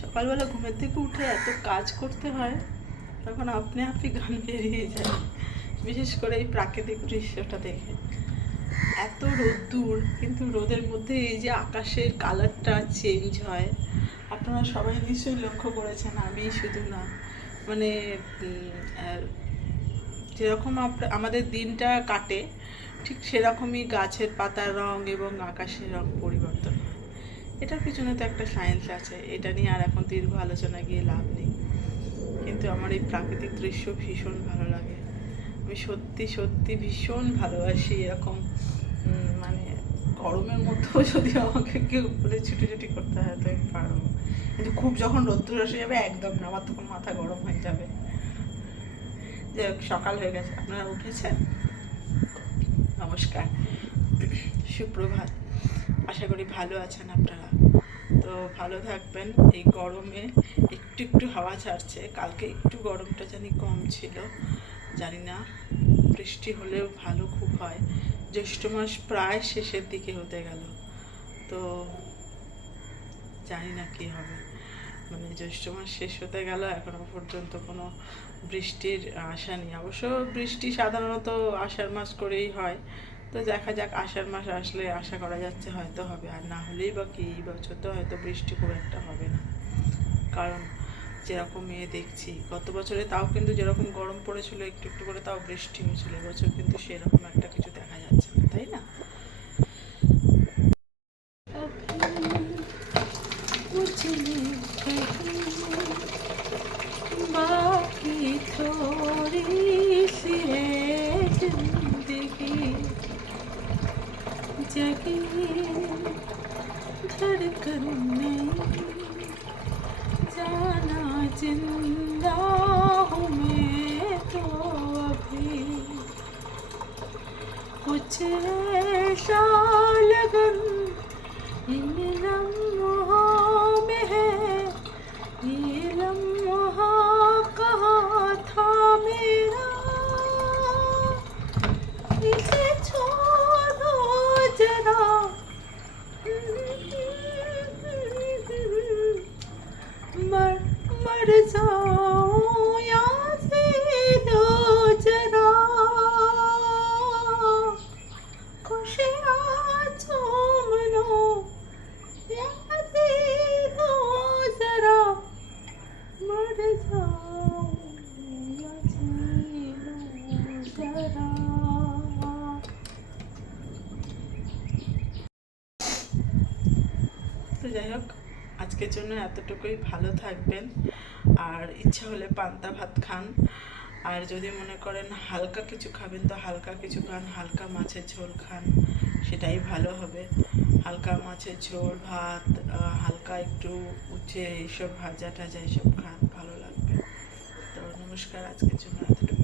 সকালবেলা ঘুমের থেকে উঠে এত কাজ করতে হয়, তখন আপনি আপনি গান বেরিয়ে যায়, বিশেষ করে এই প্রাকৃতিক দৃশ্যটা দেখে। এত রোদ্দুর, কিন্তু রোদের মধ্যে এই যে আকাশের কালারটা চেঞ্জ হয়, আপনারা সবাই নিশ্চয়ই লক্ষ্য করেছেন, আমি শুধু না। মানে যেরকম আমাদের দিনটা কাটে, ঠিক সেরকমই গাছের পাতার রং এবং আকাশের রং পরিবর্তন হয়। এটার পিছনে তো একটা সায়েন্স আছে, এটা নিয়ে আর এখন দীর্ঘ আলোচনা গিয়ে লাভ নেই। কিন্তু আমার এই প্রাকৃতিক দৃশ্য ভীষণ ভালো লাগে। আমি সত্যি সত্যি ভীষণ ভালোবাসি এরকম। মানে গরমের মধ্যেও যদি আমাকে কেউ বলে ছুটি করতে হয় তো আমি পারবো, কিন্তু খুব যখন রোদ্দুর এসে যাবে একদম না, আমার তখন মাথা গরম হয়ে যাবে। যে সকাল হয়ে গেছে, আপনারা উঠেছেন? নমস্কার, সুপ্রভাত। আশা করি ভালো আছেন আপনারা। তো ভালো থাকবেন। এই গরমে একটু একটু হাওয়া ছাড়ছে, কালকে একটু গরমটা জানি কম ছিল, জানি না, বৃষ্টি হলেও ভালো খুব হয়। জ্যৈষ্ঠ মাস প্রায় শেষের দিকে হতে গেল, তো জানি না কী হবে। মানে জ্যৈষ্ঠ মাস শেষ হতে গেল, এখনো পর্যন্ত কোনো বৃষ্টির আশা নেই। অবশ্য বৃষ্টি সাধারণত আষাঢ় মাস করেই হয়, তো দেখা যাক, আষাঢ় মাস আসলে আশা করা যাচ্ছে হয়তো হবে, আর না হলেই বা কি, এই বছর তো হয়তো বৃষ্টি খুব একটা হবে না। কারণ যেরকম দেখছি গত বছরে, তাও কিন্তু যেরকম গরম পড়েছিল একটু একটু করে, তাও বৃষ্টি হয়েছিল। এবছর কিন্তু সেরকম একটা কিছু দেখা যাচ্ছে না, তাই না? बाकी थोड़ी सी है जिंदगी, जगी धड़कन नहीं, जाना जिंदा हूँ मैं तो अभी, कुछ ऐसा लगन इन लम्हों में है, ये लम्हा कहाँ था मेरा, इसे छोड़ो जरा, मर मर जाऊं या दो जरा, खुशियाँ चूम लो या दो जरा, मर जाऊं या जी लो जरा। তো যাই হোক, আজকের জন্য এতটুকুই। ভালো থাকবেন, আর ইচ্ছা হলে পান্তা ভাত খান, আর যদি মনে করেন হালকা কিছু খাবেন তো হালকা কিছু খান, হালকা মাছের ঝোল খান, সেটাই ভালো হবে। হালকা মাছের ঝোল, ভাত, হালকা একটু উচ্ছে, এইসব ভাজা টাজা এইসব খান, ভালো লাগবে। তো নমস্কার, আজকের জন্য এতটুকু।